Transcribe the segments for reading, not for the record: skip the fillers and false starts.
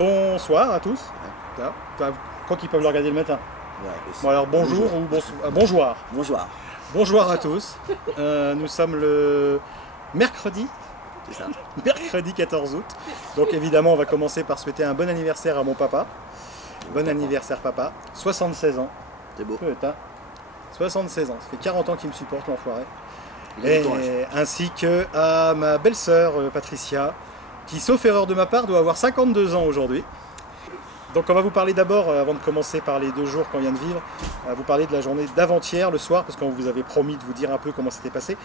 Bonsoir à tous. Là, quoi qu'ils peuvent le regarder le matin. Ouais, Bon alors bonjour ou bonjour. Bonjour. Bonjour à tous. Nous sommes le mercredi. C'est ça. Mercredi 14 août. Donc évidemment on va commencer par souhaiter un bon anniversaire à mon papa. Bon anniversaire papa. 76 ans. C'est beau. Putain. 76 ans. Ça fait 40 ans qu'il me supporte l'enfoiré. Il a du courage. Ainsi que à ma belle-sœur Patricia, qui sauf erreur de ma part doit avoir 52 ans aujourd'hui. Donc on va vous parler d'abord, avant de commencer par les 2 jours qu'on vient de vivre, vous parler de la journée d'avant-hier, le soir, parce qu'on vous avait promis de vous dire un peu comment c'était passé.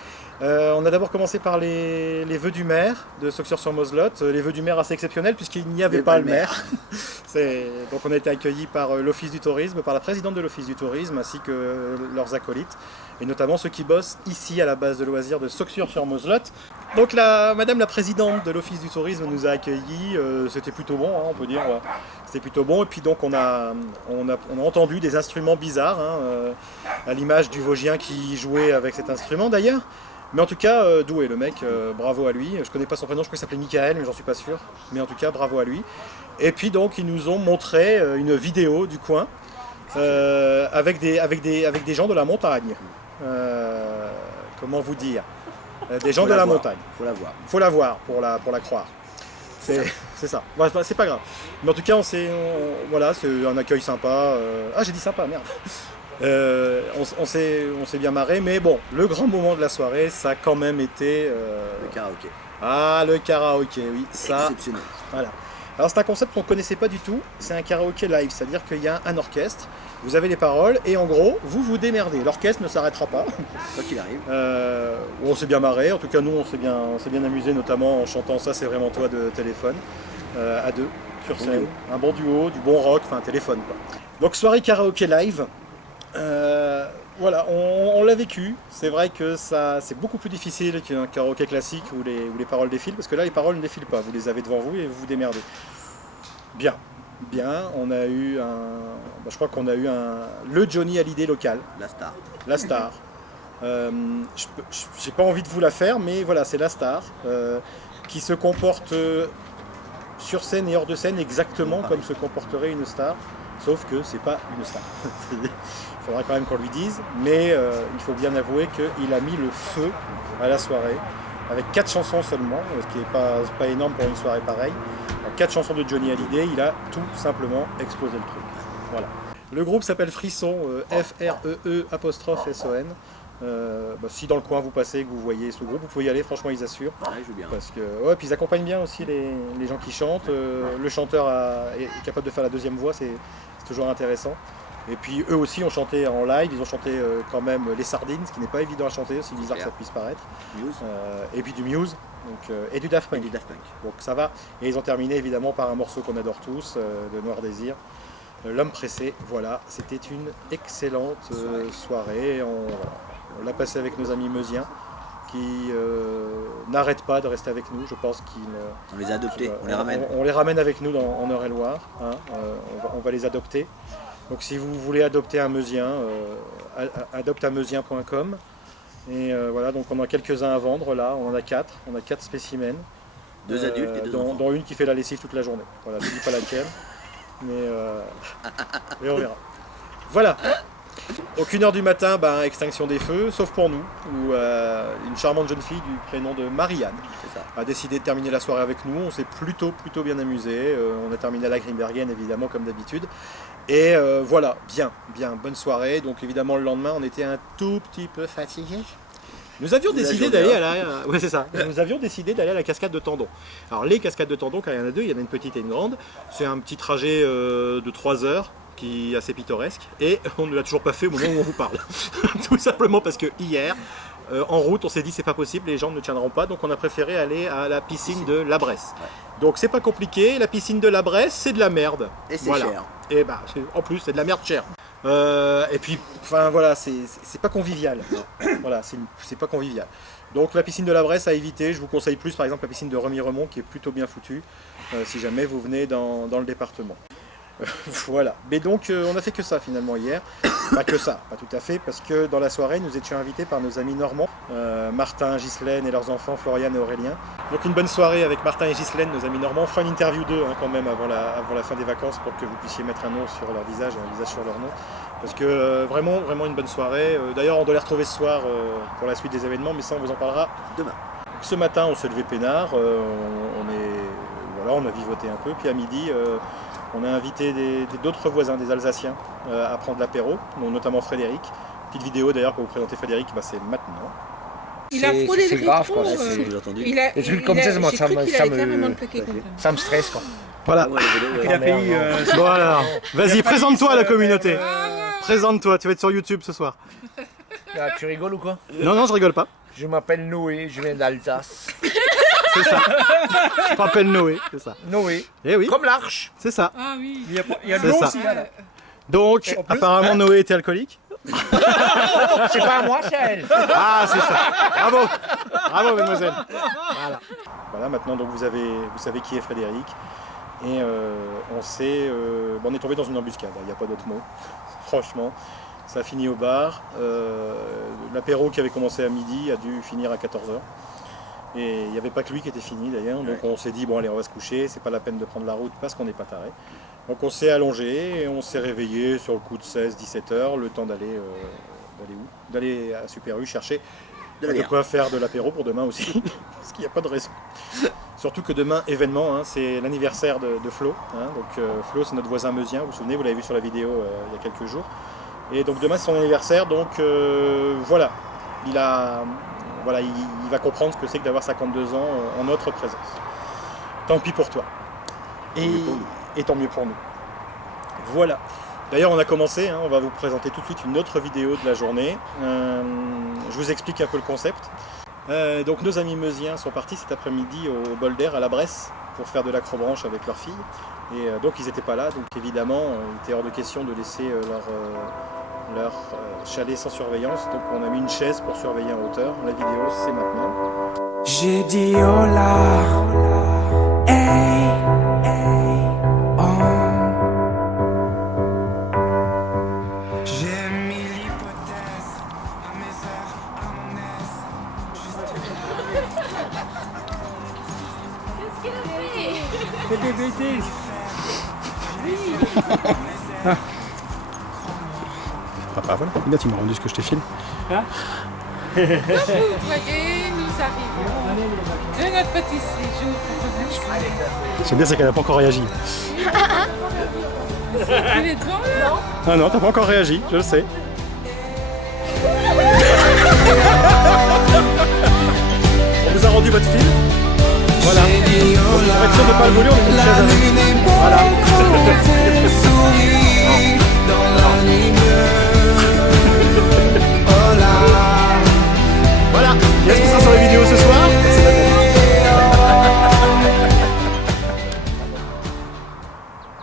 On a d'abord commencé par les vœux du maire de Sauxures-sur-Moselotte, les vœux du maire assez exceptionnels puisqu'il n'y avait pas le maire. Donc on a été accueillis par l'Office du tourisme, par la présidente de l'Office du tourisme, ainsi que leurs acolytes, et notamment ceux qui bossent ici à la base de loisirs de Sauxures-sur-Moselotte. Donc madame la présidente de l'Office du tourisme nous a accueillis, c'était plutôt bon, hein, on peut dire. C'était plutôt bon, et puis donc on a entendu des instruments bizarres, hein, à l'image du Vosgien qui jouait avec cet instrument d'ailleurs. Mais en tout cas, doué le mec, bravo à lui. Je connais pas son prénom, je crois qu'il s'appelait Michael, mais j'en suis pas sûr. Mais en tout cas, bravo à lui. Et puis donc ils nous ont montré une vidéo du coin avec des gens de la montagne. Comment vous dire, des gens de la montagne. Faut la voir. Faut la voir pour la croire. C'est ça. Ouais, c'est pas grave. Mais en tout cas, voilà, c'est un accueil sympa. Ah, j'ai dit sympa, merde. On s'est bien marré, mais bon, le grand moment de la soirée, ça a quand même été... Le karaoké. Ah, le karaoké, oui. Ça, exceptionnel. voilà. Alors c'est un concept qu'on ne connaissait pas du tout, c'est un karaoké live, c'est-à-dire qu'il y a un orchestre, vous avez les paroles, et en gros, vous vous démerdez. L'orchestre ne s'arrêtera pas. Quoi qu'il arrive. On s'est bien marré, en tout cas nous on s'est bien amusé, notamment en chantant Ça c'est vraiment toi de Téléphone, à 2, sur scène. duo. Un bon duo, du bon rock, enfin Téléphone quoi. Donc soirée karaoké live, voilà, on l'a vécu. C'est vrai que c'est beaucoup plus difficile qu'un karaoké classique où les paroles défilent, parce que là les paroles ne défilent pas, vous les avez devant vous et vous vous démerdez. Bien, on a eu je crois qu'on a eu le Johnny Hallyday local, La star. la star. J'ai pas envie de vous la faire, mais voilà, c'est la star qui se comporte sur scène et hors de scène exactement comme se comporterait une star, sauf que c'est pas une star. Il faudra quand même qu'on lui dise, mais il faut bien avouer qu'il a mis le feu à la soirée, avec 4 chansons seulement, ce qui n'est pas énorme pour une soirée pareille. 4 chansons de Johnny Hallyday, il a tout simplement explosé le truc. Voilà. Le groupe s'appelle Frisson, F-R-E-E'-S-O-N. Si dans le coin vous passez, que vous voyez ce groupe, vous pouvez y aller, franchement ils assurent. Ouais, je joue bien. Parce que, ouais, puis ils accompagnent bien aussi les gens qui chantent. Le chanteur est capable de faire la deuxième voix, c'est toujours intéressant. Et puis eux aussi ont chanté en live, ils ont chanté quand même Les Sardines, ce qui n'est pas évident à chanter, aussi bizarre que ça puisse paraître. Muse. Et puis du Muse, donc, et du Daft Punk. Et du Daft Punk. Donc ça va. Et ils ont terminé évidemment par un morceau qu'on adore tous, de Noir Désir, L'Homme Pressé. Voilà, c'était une excellente soirée. On l'a passé avec nos amis meusiens qui n'arrêtent pas de rester avec nous. Je pense On les a adoptés, on les ramène. On les ramène avec nous en Eure-et-Loire. Hein. On va les adopter. Donc si vous voulez adopter un meusien, adopteunmeusien.com. Et voilà, donc on en a quelques-uns à vendre là, on en a 4. On a 4 spécimens. 2 adultes et 2 enfants. Dont une qui fait la lessive toute la journée. Voilà, je ne dis pas laquelle. Mais on verra. Voilà. Donc 1h du matin, extinction des feux, sauf pour nous, où une charmante jeune fille du prénom de Marianne C'est ça. a décidé de terminer la soirée avec nous. On s'est plutôt bien amusé. On a terminé à la Grimbergen évidemment comme d'habitude. Et voilà, bien, bonne soirée. Donc évidemment le lendemain on était un tout petit peu fatigué. Nous avions décidé d'aller à la cascade de Tendon. Alors les cascades de Tendon, car il y en a 2, il y en a une petite et une grande. C'est un petit trajet de 3 heures qui est assez pittoresque. Et on ne l'a toujours pas fait au moment où on vous parle. Tout simplement parce que hier, en route, on s'est dit c'est pas possible, les gens ne tiendront pas. Donc on a préféré aller à la piscine de la Bresse. Ouais. Donc c'est pas compliqué, la piscine de la Bresse, c'est de la merde. Et c'est cher. Et en plus, c'est de la merde chère. Et puis, enfin voilà, c'est pas convivial. Voilà, c'est pas convivial. Donc la piscine de la Bresse à éviter. Je vous conseille plus, par exemple, la piscine de Remiremont qui est plutôt bien foutue, si jamais vous venez dans le département. Voilà. Mais donc on a fait que ça finalement hier. Pas que ça, pas tout à fait, parce que dans la soirée nous étions invités par nos amis normands, Martin, Ghislaine et leurs enfants Florian et Aurélien. Donc une bonne soirée avec Martin et Ghislaine, nos amis normands. On fera une interview d'eux quand même avant la fin des vacances pour que vous puissiez mettre un nom sur leur visage et un visage sur leur nom. Parce que vraiment une bonne soirée. D'ailleurs on doit les retrouver ce soir pour la suite des événements, mais ça on vous en parlera demain. Donc, ce matin on s'est levé peinard, on a vivoté un peu, puis à midi on a invité d'autres voisins, des Alsaciens, à prendre l'apéro, notamment Frédéric. Petite vidéo d'ailleurs pour vous présenter Frédéric, c'est maintenant. Il a frôlé le grave, rétro. quoi. Les trucs comme ça, moi, ça me stresse, quoi. Voilà. Il a failli. Bon alors, vas-y, présente-toi à la communauté. Présente-toi, tu vas être sur YouTube ce soir. Ah, tu rigoles ou quoi? Non, je rigole pas. Je m'appelle Noé, je viens d'Alsace. C'est ça. Je m'appelle Noé, c'est ça. Noé. Eh oui. Comme l'arche. C'est ça. Ah oui. Il y a de l'eau aussi. Là. Donc, apparemment Noé était alcoolique. C'est pas à moi, c'est à elle. Ah, c'est ça. Bravo mademoiselle. Voilà, maintenant donc vous savez qui est Frédéric. Et on est tombé dans une embuscade, il n'y a pas d'autre mot. Franchement, ça a fini au bar. L'apéro qui avait commencé à midi a dû finir à 14h. Et il n'y avait pas que lui qui était fini d'ailleurs, donc on s'est dit bon allez on va se coucher, c'est pas la peine de prendre la route parce qu'on n'est pas taré. Donc on s'est allongé et on s'est réveillé sur le coup de 16-17 heures, le temps d'aller où? D'aller à Super U chercher de quoi faire de l'apéro pour demain aussi, parce qu'il n'y a pas de raison. Surtout que demain, événement, c'est l'anniversaire de Flo. Donc Flo c'est notre voisin meusien, vous vous souvenez, vous l'avez vu sur la vidéo il y a quelques jours. Et donc demain c'est son anniversaire, donc voilà, il va comprendre ce que c'est que d'avoir 52 ans en notre présence. Tant pis pour toi. Et tant mieux pour nous. Voilà. D'ailleurs, on a commencé, on va vous présenter tout de suite une autre vidéo de la journée. Je vous explique un peu le concept. Donc nos amis meusiens sont partis cet après-midi au bol d'air à la Bresse pour faire de l'acrobranche avec leur fille. Et donc ils n'étaient pas là, donc évidemment, il était hors de question de laisser leur chalet sans surveillance, donc on a mis une chaise pour surveiller en hauteur. La vidéo c'est maintenant. J'ai dit hola, hey, oh. J'ai mis l'hypothèse à mes heures, à mon aise. Qu'est-ce qu'il a fait? Fais des bêtises. Papa, voilà. Là, tu m'as rendu ce que je t'ai filmé. Comme vous voyez, nous arrivons de notre petit séjour. J'aime bien, c'est qu'elle n'a pas encore réagi. Il est devant là? Ah non, t'as pas encore réagi, je le sais. On vous a rendu votre film. Voilà. Pour être sûr de ne pas le voler, on est une chaise. Voilà. Voilà. Qu'est-ce qui sera sur la vidéo ce soir?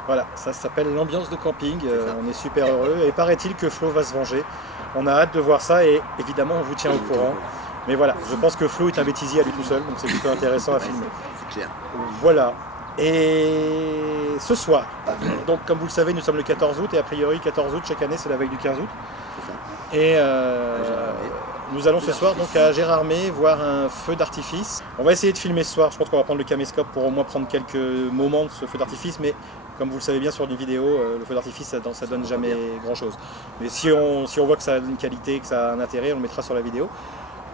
Voilà, ça s'appelle l'ambiance de camping, on est super heureux et paraît-il que Flo va se venger. On a hâte de voir ça et évidemment on vous tient au courant. Mais voilà, je pense que Flo est un bêtisier à lui tout seul, donc c'est plutôt intéressant à filmer. C'est clair. Voilà. Et ce soir, donc comme vous le savez, nous sommes le 14 août et a priori 14 août chaque année c'est la veille du 15 août. C'est ça. Et nous allons ce soir donc à Gérardmer voir un feu d'artifice. On va essayer de filmer ce soir, je pense qu'on va prendre le caméscope pour au moins prendre quelques moments de ce feu d'artifice, mais comme vous le savez bien sur une vidéo, le feu d'artifice ça donne jamais grand chose. Mais si on voit que ça a une qualité, que ça a un intérêt, on le mettra sur la vidéo.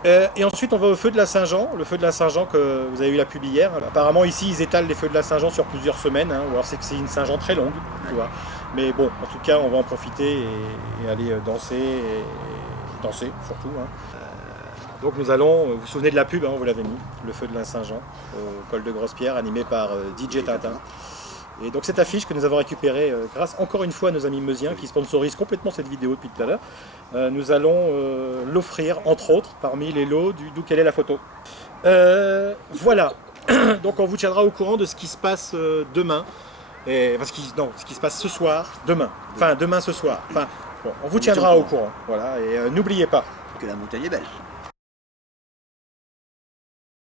Et ensuite on va au feu de la Saint-Jean, le feu de la Saint-Jean que vous avez vu la pub hier. Apparemment ici ils étalent les feux de la Saint-Jean sur plusieurs semaines, ou alors c'est que c'est une Saint-Jean très longue, tu vois. Mais bon, en tout cas on va en profiter et aller danser, et danser surtout. Donc nous allons, vous vous souvenez de la pub, vous l'avez mis, le feu de la Saint-Jean au col de Grosse-Pierre, animé par DJ Tintin. Et donc cette affiche que nous avons récupérée grâce encore une fois à nos amis meusiens qui sponsorisent complètement cette vidéo depuis tout à l'heure, nous allons l'offrir entre autres parmi les lots d'où quelle est la photo. Voilà, donc on vous tiendra au courant de ce qui se passe demain, ce qui se passe ce soir, demain ce soir. Enfin, bon, on vous tiendra au courant, voilà, et n'oubliez pas. Que la montagne est belle.